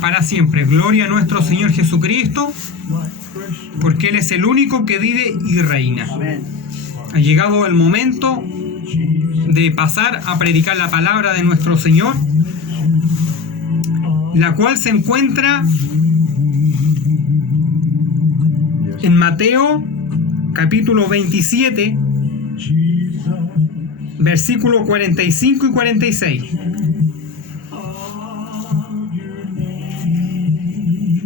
para siempre. Gloria a nuestro Señor Jesucristo, porque Él es el único que vive y reina. Ha llegado el momento de pasar a predicar la palabra de nuestro Señor, la cual se encuentra en Mateo capítulo 27, versículos 45 y 46.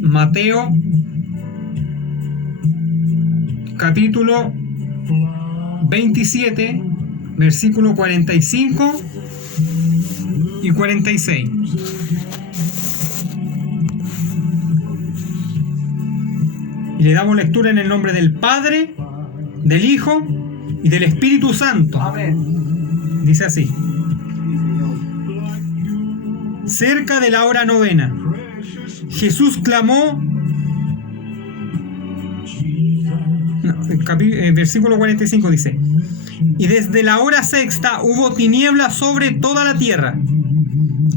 Mateo capítulo 27, versículos 45 y 46. Y le damos lectura en el nombre del Padre, del Hijo y del Espíritu Santo. Amén. Dice así: cerca de la hora novena, Jesús clamó. Versículo 45 dice: y desde la hora sexta hubo tinieblas sobre toda la tierra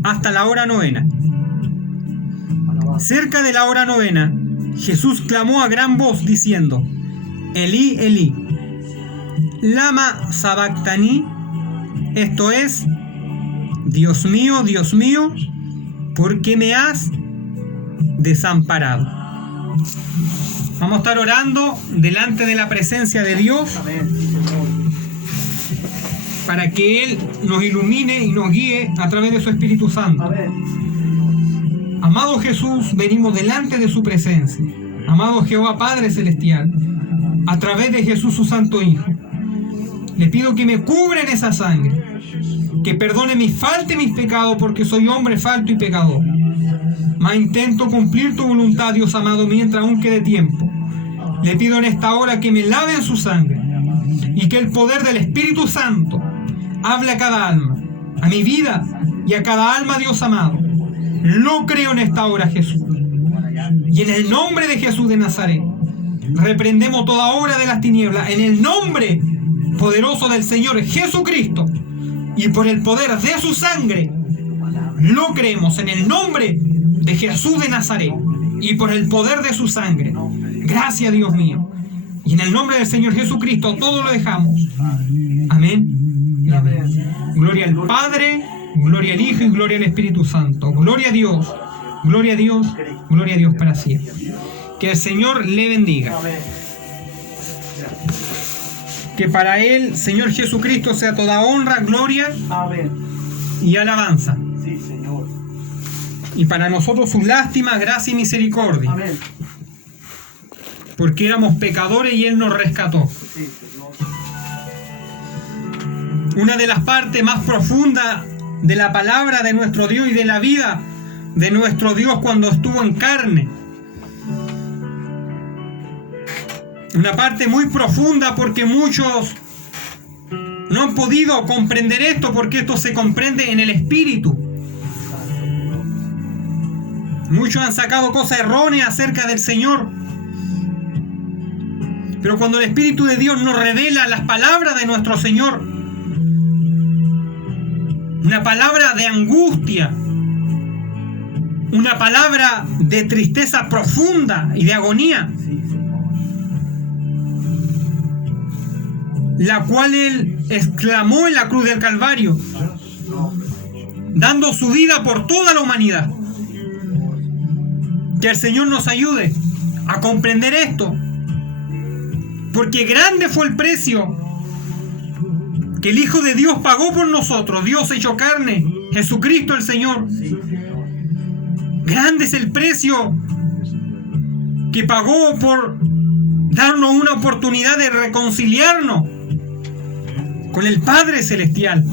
hasta la hora novena. Cerca de la hora novena, Jesús clamó a gran voz diciendo: Elí, Elí, lama sabactani, esto es: Dios mío, ¿por qué me has desamparado? Vamos a estar orando delante de la presencia de Dios para que Él nos ilumine y nos guíe a través de su Espíritu Santo. Amado Jesús, venimos delante de su presencia. Amado Jehová Padre Celestial, a través de Jesús su Santo Hijo, le pido que me cubra en esa sangre, que perdone mis faltas y mis pecados, porque soy hombre falto y pecador. Mas intento cumplir tu voluntad, Dios amado, mientras aún quede tiempo. Le pido en esta hora que me lave en su sangre y que el poder del Espíritu Santo hable a cada alma, a mi vida y a cada alma, Dios amado. Lo creo en esta hora, Jesús. Y en el nombre de Jesús de Nazaret, reprendemos toda obra de las tinieblas, en el nombre poderoso del Señor Jesucristo, y por el poder de su sangre, lo creemos en el nombre de Jesús de Nazaret, y por el poder de su sangre. Gracias, Dios mío. Y en el nombre del Señor Jesucristo, todo lo dejamos. Amén. Y amén. Gloria al Padre, gloria al Hijo y gloria al Espíritu Santo. Gloria a Dios, gloria a Dios, gloria a Dios para siempre. Que el Señor le bendiga. Que para Él, Señor Jesucristo, sea toda honra, gloria y alabanza. Sí, Señor. Y para nosotros su lástima, gracia y misericordia. Amén. Porque éramos pecadores y Él nos rescató. Sí, Señor. Una de las partes más profundas de la palabra de nuestro Dios y de la vida de nuestro Dios cuando estuvo en carne. Una parte muy profunda, porque muchos no han podido comprender esto, porque esto se comprende en el Espíritu. Muchos han sacado cosas erróneas acerca del Señor. Pero cuando el Espíritu de Dios nos revela las palabras de nuestro Señor, una palabra de angustia, una palabra de tristeza profunda y de agonía, la cual Él exclamó en la cruz del Calvario, dando su vida por toda la humanidad. Que el Señor nos ayude a comprender esto, porque grande fue el precio que el Hijo de Dios pagó por nosotros, Dios hecho carne, Jesucristo el Señor. Grande es el precio que pagó por darnos una oportunidad de reconciliarnos con el Padre Celestial.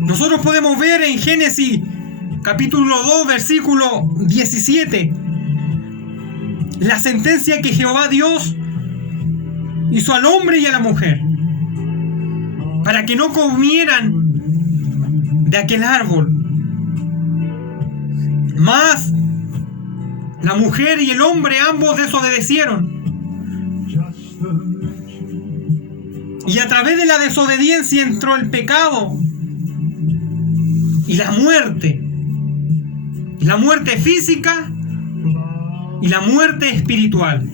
Nosotros podemos ver en Génesis capítulo 2, versículo 17, la sentencia que Jehová Dios hizo al hombre y a la mujer para que no comieran de aquel árbol. Mas la mujer y el hombre ambos desobedecieron. Y a través de la desobediencia entró el pecado y la muerte. la muerte física y la muerte espiritual,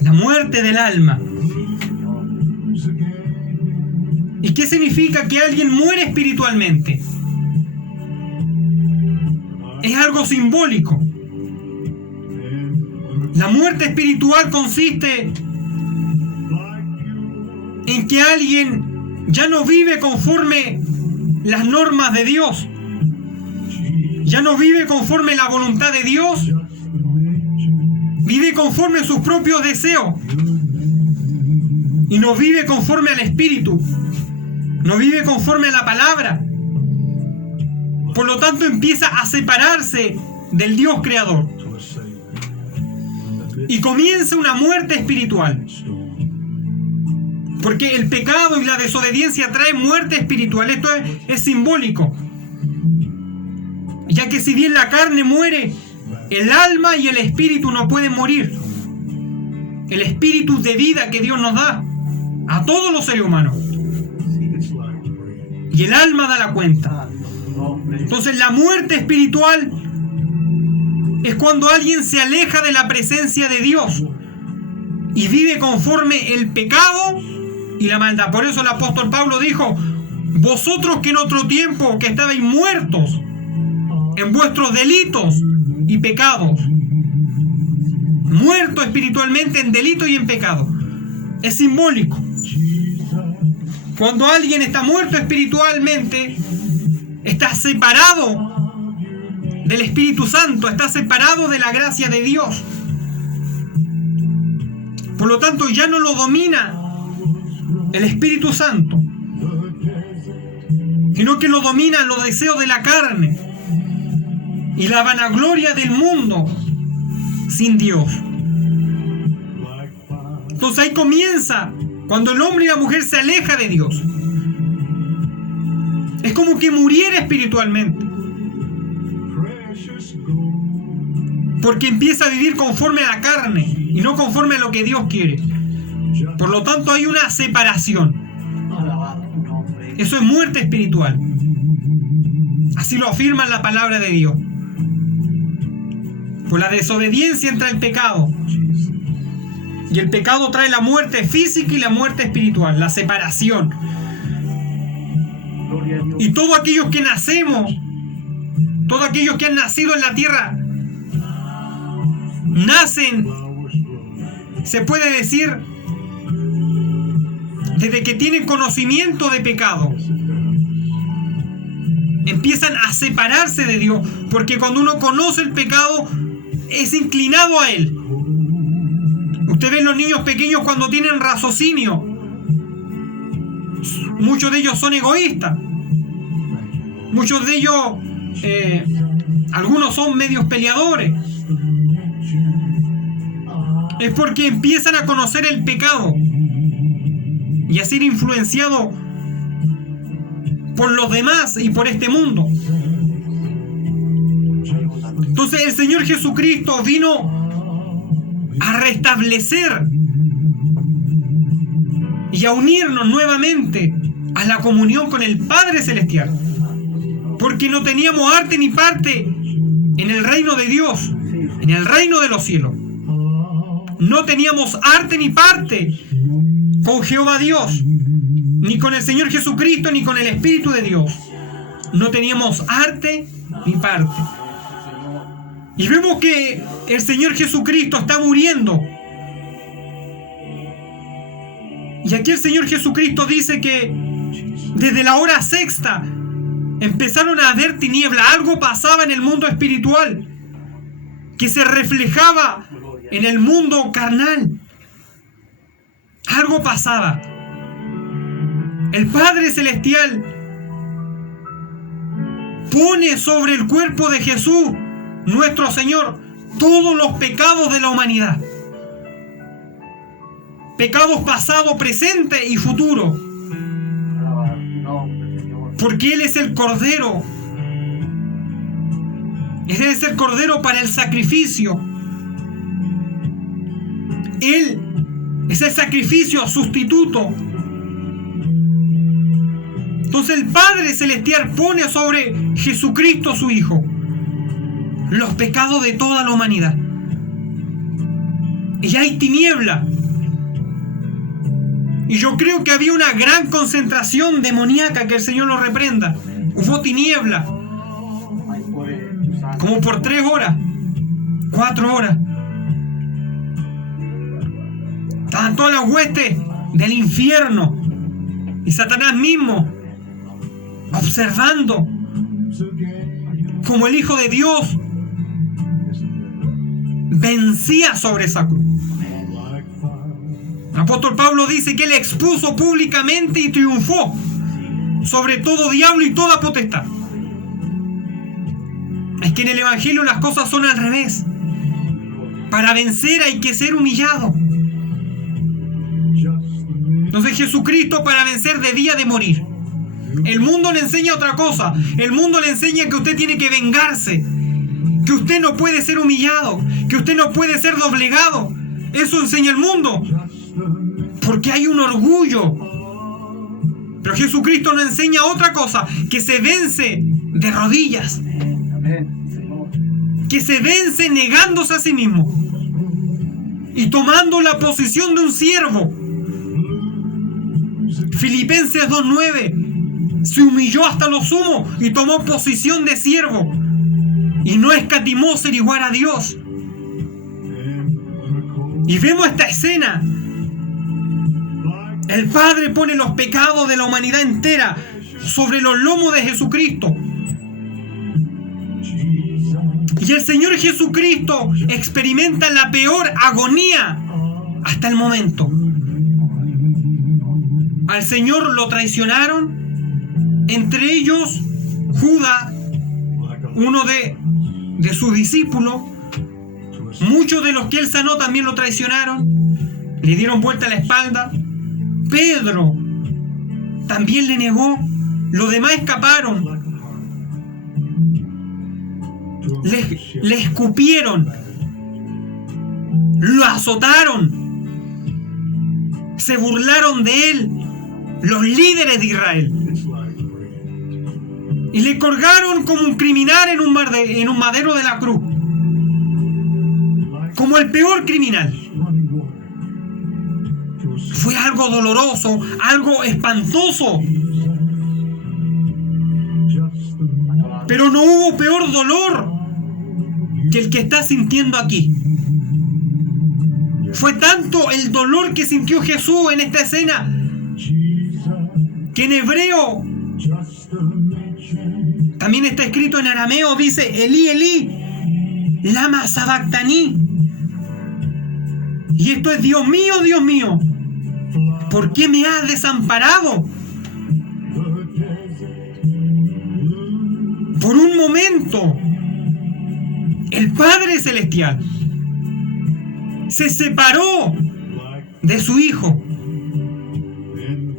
la muerte del alma. ¿Y qué significa que alguien muere espiritualmente? Es algo simbólico. La muerte espiritual consiste en que alguien ya no vive conforme las normas de Dios, ya no vive conforme la voluntad de Dios, vive conforme sus propios deseos y no vive conforme al Espíritu, no vive conforme a la palabra. Por lo tanto, empieza a separarse del Dios creador y comienza una muerte espiritual, porque el pecado y la desobediencia traen muerte espiritual. Esto es simbólico, ya que si bien la carne muere, el alma y el espíritu no pueden morir. El espíritu de vida que Dios nos da a todos los seres humanos, y el alma da la cuenta. Entonces la muerte espiritual es cuando alguien se aleja de la presencia de Dios y vive conforme el pecado y la maldad. Por eso el apóstol Pablo dijo: vosotros que en otro tiempo que estabais muertos en vuestros delitos y pecados, muertos espiritualmente en delito y en pecado. Es simbólico. Cuando alguien está muerto espiritualmente, está separado del Espíritu Santo, está separado de la gracia de Dios. Por lo tanto, ya no lo domina el Espíritu Santo, sino que lo dominan los deseos de la carne y la vanagloria del mundo sin Dios. Entonces ahí comienza cuando el hombre y la mujer se aleja de Dios. Es como que muriera espiritualmente, porque empieza a vivir conforme a la carne y no conforme a lo que Dios quiere. Por lo tanto, hay una separación. Eso es muerte espiritual. Así lo afirma la palabra de Dios. Por la desobediencia entra el pecado, y el pecado trae la muerte física y la muerte espiritual, la separación. Y todos aquellos que nacemos, todos aquellos que han nacido en la tierra, nacen, se puede decir, desde que tienen conocimiento de pecado. Empiezan a separarse de Dios, porque cuando uno conoce el pecado, es inclinado a él. Usted ve los niños pequeños cuando tienen raciocinio, muchos de ellos son egoístas, muchos de ellos, algunos son medios peleadores. Es porque empiezan a conocer el pecado y a ser influenciados por los demás y por este mundo. Entonces el Señor Jesucristo vino a restablecer y a unirnos nuevamente a la comunión con el Padre Celestial, porque no teníamos arte ni parte en el reino de Dios, en el reino de los cielos. No teníamos arte ni parte con Jehová Dios, ni con el Señor Jesucristo, ni con el Espíritu de Dios. No teníamos arte ni parte. Y vemos que el Señor Jesucristo está muriendo. Y aquí el Señor Jesucristo dice que desde la hora sexta empezaron a haber tinieblas. Algo pasaba en el mundo espiritual que se reflejaba en el mundo carnal. Algo pasaba. El Padre Celestial pone sobre el cuerpo de Jesús, nuestro Señor, todos los pecados de la humanidad. Pecados pasado, presente y futuro. Porque Él es el Cordero. Él es el Cordero para el sacrificio. Él es el sacrificio sustituto. Entonces el Padre Celestial pone sobre Jesucristo su Hijo los pecados de toda la humanidad. Y hay tiniebla. Y yo creo que había una gran concentración demoníaca, que el Señor lo reprenda. Hubo tiniebla, como por 3 horas, 4 horas. Estaban todas las huestes del infierno y Satanás mismo observando como el Hijo de Dios vencía sobre esa cruz. El apóstol Pablo dice que él expuso públicamente y triunfó sobre todo diablo y toda potestad. Es que en el Evangelio las cosas son al revés. Para vencer hay que ser humillado. Entonces Jesucristo, para vencer, debía de morir. El mundo le enseña otra cosa. El mundo le enseña que usted tiene que vengarse, que usted no puede ser humillado, que usted no puede ser doblegado. Eso enseña el mundo, porque hay un orgullo. Pero Jesucristo nos enseña otra cosa, que se vence de rodillas, que se vence negándose a sí mismo y tomando la posición de un siervo. Filipenses 2:9, se humilló hasta lo sumo y tomó posición de siervo y no escatimó ser igual a Dios. Y vemos esta escena. El Padre pone los pecados de la humanidad entera sobre los lomos de Jesucristo. Y el Señor Jesucristo experimenta la peor agonía hasta el momento. Al Señor lo traicionaron, entre ellos Judas, uno de sus discípulos. Muchos de los que él sanó también lo traicionaron, le dieron vuelta a la espalda. Pedro también le negó. Los demás escaparon. Le escupieron, lo azotaron, se burlaron de él los líderes de Israel y le colgaron como un criminal en un madero de la cruz, como el peor criminal. Fue algo doloroso, algo espantoso. Pero no hubo peor dolor que el que está sintiendo aquí. Fue tanto el dolor que sintió Jesús en esta escena, que en hebreo también está escrito, en arameo dice Elí, Elí, lama sabactaní. Y esto es: Dios mío, ¿por qué me has desamparado? Por un momento, el Padre Celestial se separó de su Hijo.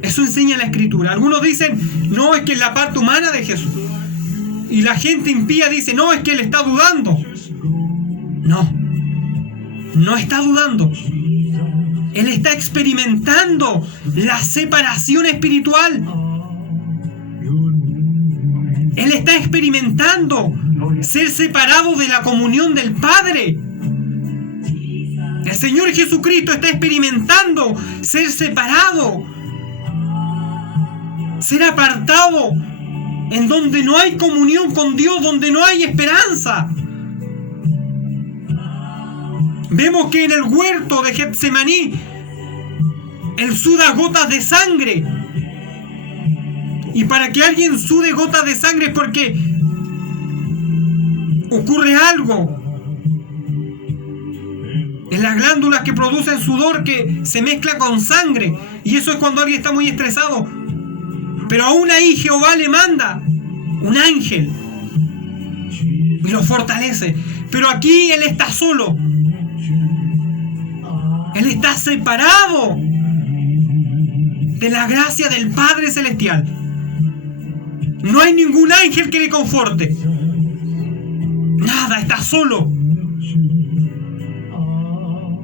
Eso enseña la Escritura. Algunos dicen, no, es que es la parte humana de Jesús. Y la gente impía dice, no, es que Él está dudando. No está dudando. Él está experimentando la separación espiritual. Él está experimentando ser separado de la comunión del Padre. El Señor Jesucristo está experimentando ser separado, ser apartado, en donde no hay comunión con Dios, donde no hay esperanza. Vemos que en el huerto de Getsemaní, Él suda gotas de sangre. Y para que alguien sude gotas de sangre es porque ocurre algo en las glándulas que producen sudor que se mezcla con sangre. Y eso es cuando alguien está muy estresado. Pero aún ahí Jehová le manda un ángel y lo fortalece. Pero aquí Él está solo. Él está separado de la gracia del Padre Celestial. No hay ningún ángel que le conforte. Nada, está solo.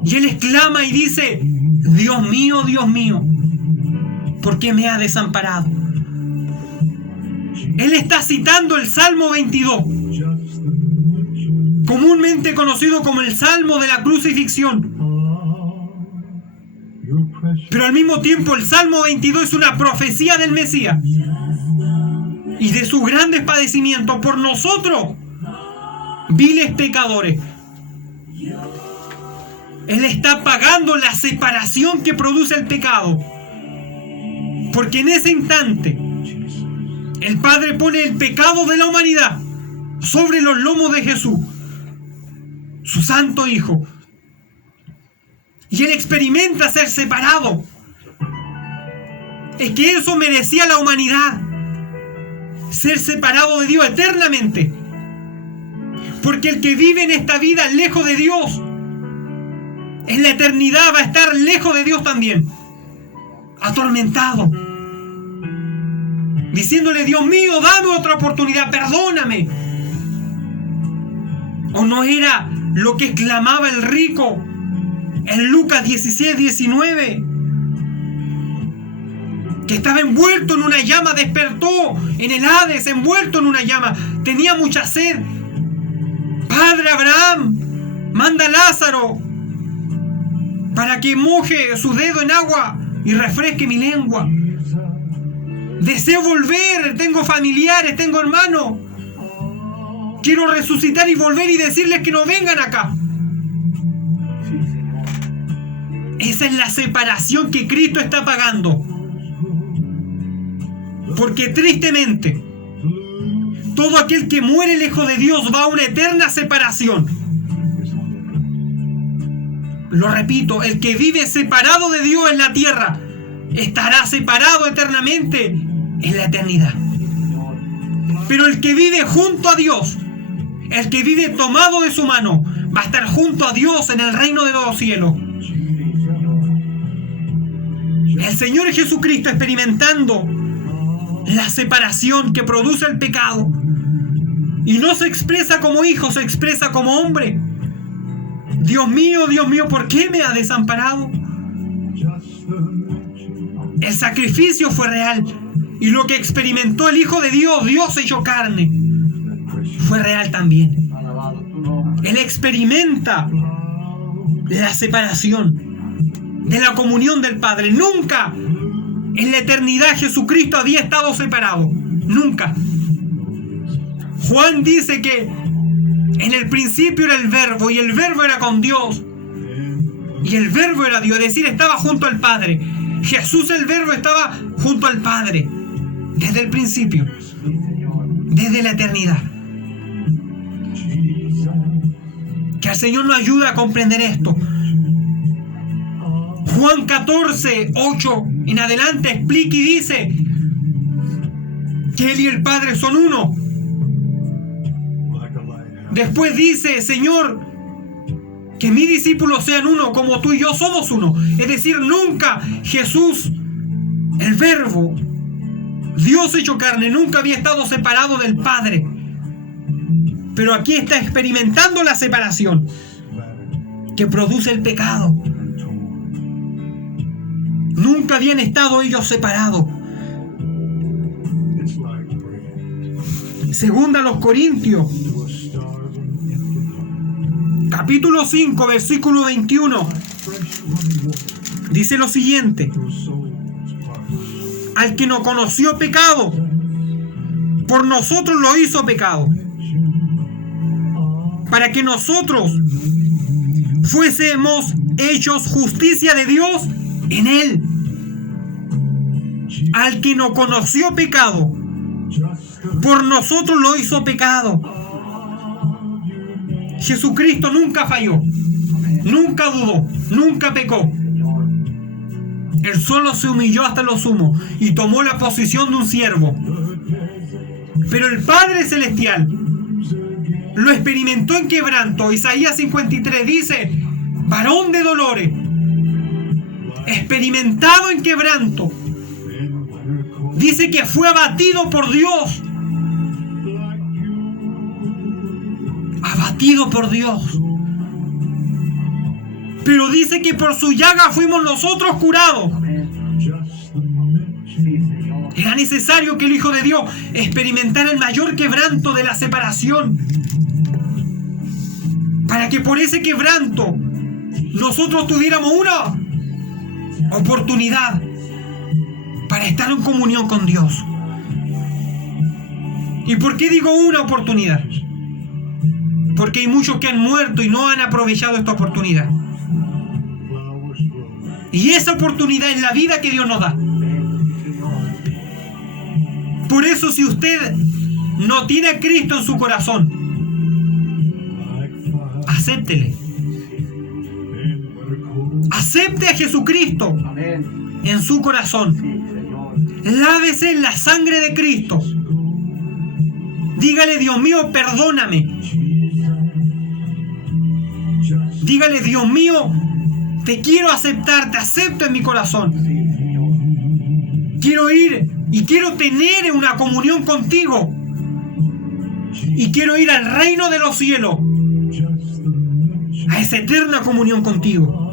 Y Él exclama y dice, Dios mío, ¿por qué me has desamparado? Él está citando el Salmo 22. comúnmente conocido como el Salmo de la Crucifixión. Pero al mismo tiempo el Salmo 22 es una profecía del Mesías y de sus grandes padecimientos por nosotros, viles pecadores. Él está pagando la separación que produce el pecado, porque en ese instante el Padre pone el pecado de la humanidad sobre los lomos de Jesús, su santo Hijo, y Él experimenta ser separado. Es que eso merecía la humanidad, ser separado de Dios eternamente, porque el que vive en esta vida lejos de Dios, en la eternidad va a estar lejos de Dios también, atormentado, diciéndole: Dios mío, dame otra oportunidad, perdóname. ¿O no era lo que exclamaba el rico en Lucas 16:19? Que estaba envuelto en una llama, despertó en el Hades, envuelto en una llama, tenía mucha sed. Padre Abraham, manda a Lázaro para que moje su dedo en agua y refresque mi lengua. Deseo volver, tengo familiares, tengo hermanos. Quiero resucitar y volver y decirles que no vengan acá. Esa es la separación que Cristo está pagando. Porque tristemente, todo aquel que muere lejos de Dios va a una eterna separación. Lo repito, el que vive separado de Dios en la tierra estará separado eternamente en la eternidad. Pero el que vive junto a Dios, el que vive tomado de su mano, va a estar junto a Dios en el reino de los cielos. El Señor Jesucristo, experimentando la separación que produce el pecado, y no se expresa como hijo, se expresa como hombre. Dios mío, ¿por qué me ha desamparado? El sacrificio fue real, y lo que experimentó el Hijo de Dios, Dios hecho carne, fue real también. Él experimenta la separación de la comunión del Padre. Nunca en la eternidad Jesucristo había estado separado, nunca. Juan dice que en el principio era el Verbo, y el Verbo era con Dios, y el Verbo era Dios, es decir, estaba junto al Padre. Jesús, el Verbo, estaba junto al Padre desde el principio, desde la eternidad. Que el Señor nos ayude a comprender esto. Juan 14:8 en adelante explica y dice que Él y el Padre son uno. Después dice: Señor, que mis discípulos sean uno como tú y yo somos uno. Es decir, nunca Jesús, el Verbo, Dios hecho carne, nunca había estado separado del Padre. Pero aquí está experimentando la separación que produce el pecado. Nunca habían estado ellos separados. Segunda a los Corintios, capítulo 5, versículo 21, dice lo siguiente: al que no conoció pecado, por nosotros lo hizo pecado, para que nosotros fuésemos hechos justicia de Dios en Él. Al que no conoció pecado, por nosotros lo hizo pecado. Jesucristo nunca falló, nunca dudó, nunca pecó. Él solo se humilló hasta lo sumo y tomó la posición de un siervo. Pero el Padre Celestial lo experimentó en quebranto. Isaías 53 dice: varón de dolores, experimentado en quebranto. Dice que fue abatido por Dios. Abatido por Dios. Pero dice que por su llaga fuimos nosotros curados. Era necesario que el Hijo de Dios experimentara el mayor quebranto de la separación. para que por ese quebranto nosotros tuviéramos una oportunidad para estar en comunión con Dios. ¿Y por qué digo una oportunidad? Porque hay muchos que han muerto y no han aprovechado esta oportunidad. Y esa oportunidad es la vida que Dios nos da. Por eso, si usted no tiene a Cristo en su corazón, acéptele. Acepte a Jesucristo en su corazón. Lávese en la sangre de Cristo. Dígale: Dios mío, perdóname. Dígale: Dios mío, te quiero aceptar, te acepto en mi corazón. Quiero ir y quiero tener una comunión contigo. Y quiero ir al reino de los cielos, a esa eterna comunión contigo.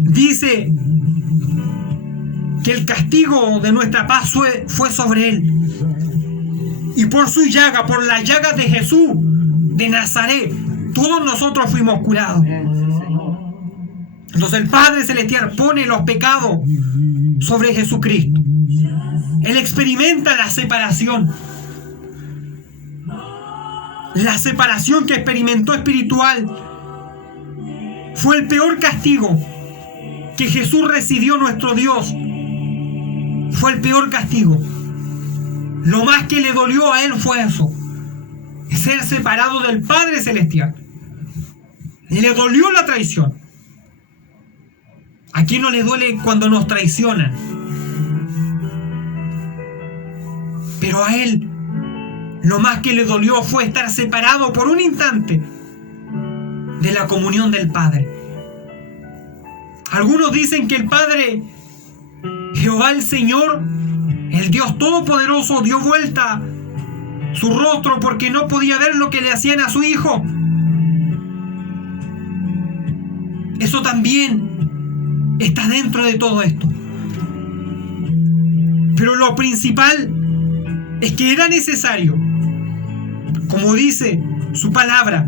Dice que el castigo de nuestra paz fue sobre él. Y por su llaga, por la llaga de Jesús de Nazaret, todos nosotros fuimos curados. Entonces el Padre Celestial pone los pecados sobre Jesucristo. Él experimenta la separación. La separación que experimentó espiritual fue el peor castigo que Jesús recibió, nuestro Dios. Fue el peor castigo. Lo más que le dolió a él fue eso: ser separado del Padre Celestial. Le dolió la traición. ¿A quién no le duele cuando nos traicionan? Pero a él lo más que le dolió fue estar separado por un instante de la comunión del Padre. Algunos dicen que el Padre, Jehová el Señor, el Dios Todopoderoso, dio vuelta su rostro porque no podía ver lo que le hacían a su hijo. Eso también está dentro de todo esto. Pero lo principal es que era necesario, como dice su palabra,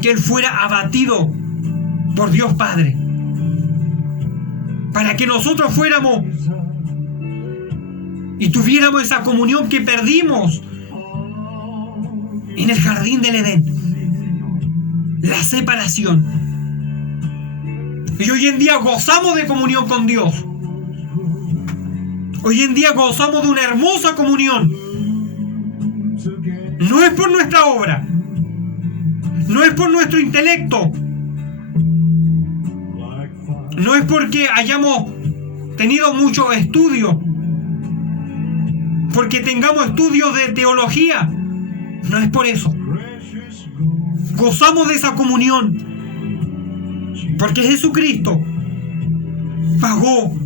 que él fuera abatido por Dios Padre, para que nosotros fuéramos y tuviéramos esa comunión que perdimos en el jardín del Edén, la separación. Y hoy en día gozamos de comunión con Dios. Hoy en día gozamos de una hermosa comunión. No es por nuestra obra, no es por nuestro intelecto, no es porque hayamos tenido mucho estudio, porque tengamos estudios de teología. No es por eso. Gozamos de esa comunión porque Jesucristo pagó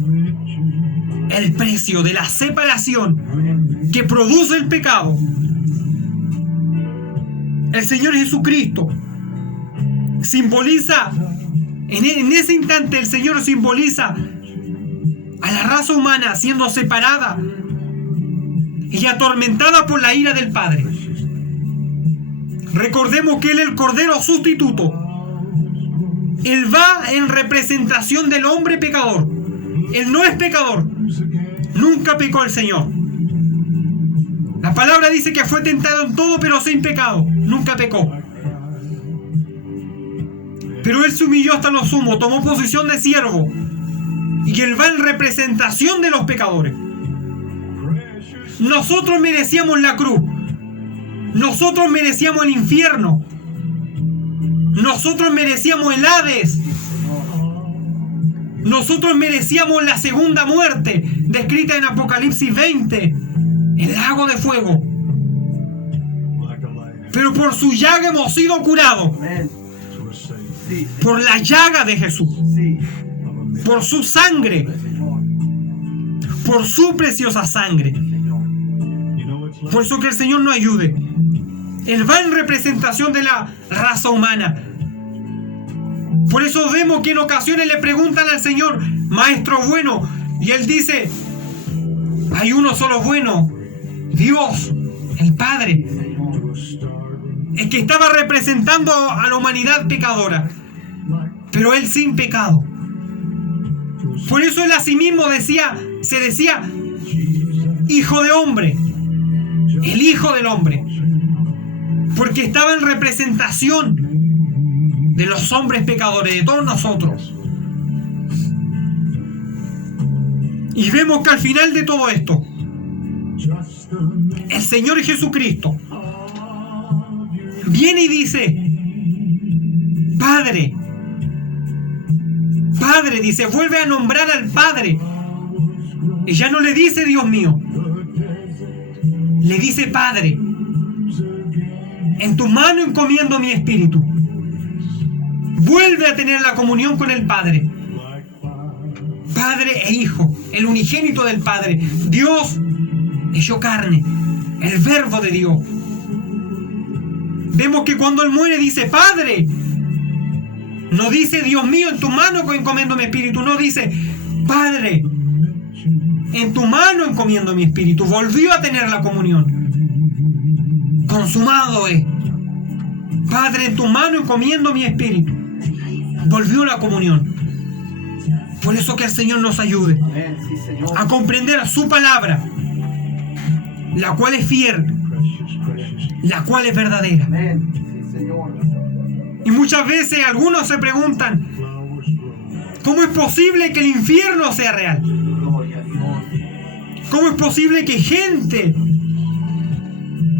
el precio de la separación que produce el pecado. El Señor Jesucristo simboliza, en ese instante el Señor simboliza a la raza humana siendo separada y atormentada por la ira del Padre. Recordemos que Él es el Cordero sustituto. Él va en representación del hombre pecador. Él no es pecador. Nunca pecó el Señor. La palabra dice que fue tentado en todo, pero sin pecado. Nunca pecó. Pero Él se humilló hasta lo sumo, tomó posición de siervo. Y Él va en representación de los pecadores. Nosotros merecíamos la cruz. Nosotros merecíamos el infierno. Nosotros merecíamos el Hades. Nosotros merecíamos la segunda muerte, descrita en Apocalipsis 20, el lago de fuego. Pero por su llaga hemos sido curados. Por la llaga de Jesús. Por su sangre. Por su preciosa sangre. Por eso que el Señor nos ayude. Él va en representación de la raza humana. Por eso vemos que en ocasiones le preguntan al Señor: Maestro bueno, y Él dice: hay uno solo bueno, Dios, el Padre. es que estaba representando a la humanidad pecadora, pero Él sin pecado. Por eso Él a sí mismo se decía Hijo de hombre, el Hijo del hombre, porque estaba en representación de los hombres pecadores, de todos nosotros. Y vemos que al final de todo esto, el Señor Jesucristo viene y dice, Padre, dice, vuelve a nombrar al Padre. Y ya no le dice Dios mío, le dice Padre, en tu mano encomiendo mi espíritu. Vuelve a tener la comunión con el Padre. Padre e Hijo, el unigénito del Padre, Dios hecho carne, el Verbo de Dios. Vemos que cuando Él muere dice Padre, no dice Dios mío, en tu mano encomiendo mi espíritu, no dice Padre, en tu mano encomiendo mi espíritu. Volvió a tener la comunión. Consumado es. Padre, en tu mano encomiendo mi espíritu. Volvió la comunión. Por eso que el Señor nos ayude a comprender su palabra, la cual es fiel, la cual es verdadera. Y muchas veces algunos se preguntan, ¿cómo es posible que el infierno sea real? ¿Cómo es posible que gente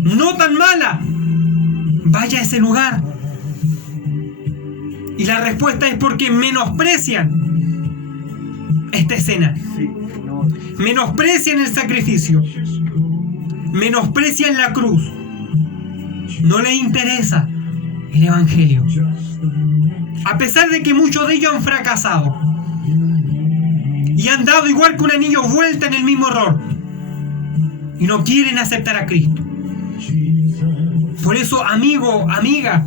no tan mala vaya a ese lugar? Y la respuesta es porque menosprecian esta escena, menosprecian el sacrificio, menosprecian la cruz, no les interesa el Evangelio, a pesar de que muchos de ellos han fracasado y han dado igual que un anillo vuelta en el mismo error y no quieren aceptar a Cristo. Por eso, amigo, amiga,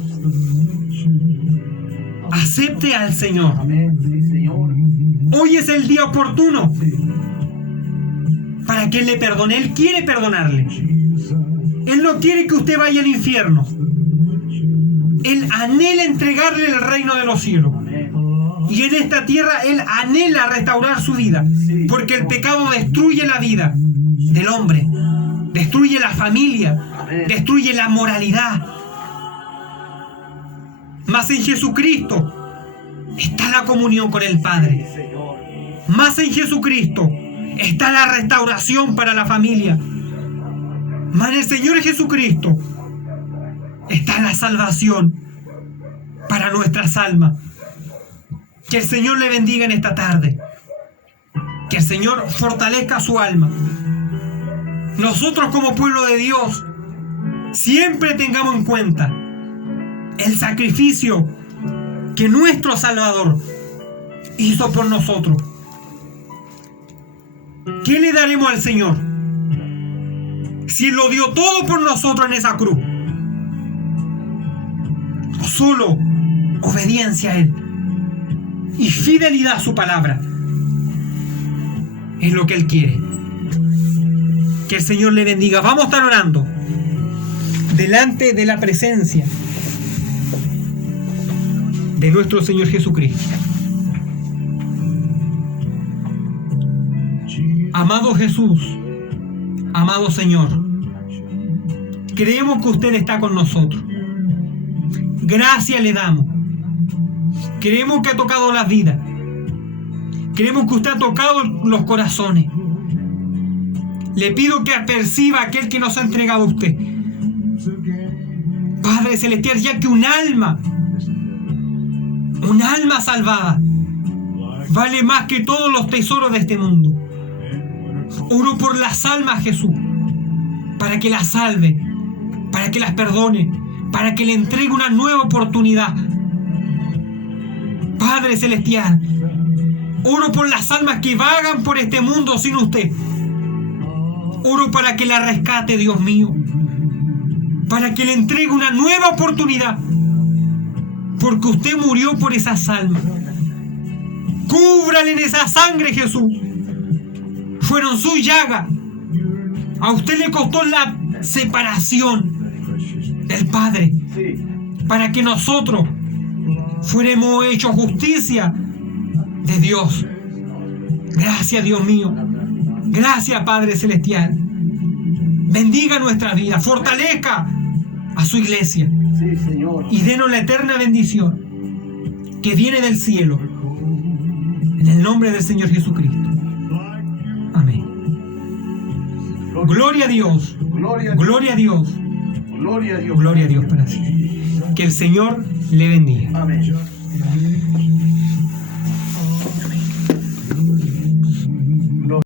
acepte al Señor. Hoy es el día oportuno para que Él le perdone. Él quiere perdonarle. Él no quiere que usted vaya al infierno. Él anhela entregarle el reino de los cielos. Y en esta tierra Él anhela restaurar su vida. Porque el pecado destruye la vida del hombre. Destruye la familia. Destruye la moralidad. Mas en Jesucristo está la comunión con el Padre. Más en Jesucristo está la restauración para la familia. Más en el Señor Jesucristo está la salvación para nuestras almas. Que el Señor le bendiga en esta tarde. Que el Señor fortalezca su alma. Nosotros como pueblo de Dios siempre tengamos en cuenta el sacrificio que nuestro Salvador hizo por nosotros. ¿Qué le daremos al Señor si Él lo dio todo por nosotros en esa cruz? Solo obediencia a Él y fidelidad a su palabra es lo que Él quiere. Que el Señor le bendiga. Vamos a estar orando delante de la presencia de nuestro Señor Jesucristo. Amado Jesús, amado Señor, creemos que usted está con nosotros. Gracias le damos. Creemos que ha tocado las vidas. Creemos que usted ha tocado los corazones. Le pido que perciba aquel que nos ha entregado a usted. Padre Celestial, ya que un alma salvada vale más que todos los tesoros de este mundo. Oro por las almas, Jesús, para que las salve, para que las perdone, para que le entregue una nueva oportunidad. Padre Celestial, oro por las almas que vagan por este mundo sin usted. Oro para que la rescate, Dios mío, para que le entregue una nueva oportunidad, porque usted murió por esas almas. Cúbrale en esa sangre, Jesús. Fueron sus llagas. A usted le costó la separación del Padre, Sí. para que nosotros fuéramos hechos justicia de Dios. Gracias, Dios mío. Gracias, Padre Celestial. Bendiga nuestra vida, fortalezca a su iglesia Sí, Señor. y denos la eterna bendición que viene del cielo. En el nombre del Señor Jesucristo. Amén. Gloria a Dios. Gloria a Dios. Gloria a Dios. Gloria a Dios. Gloria a Dios para siempre. Que el Señor le bendiga. Amén.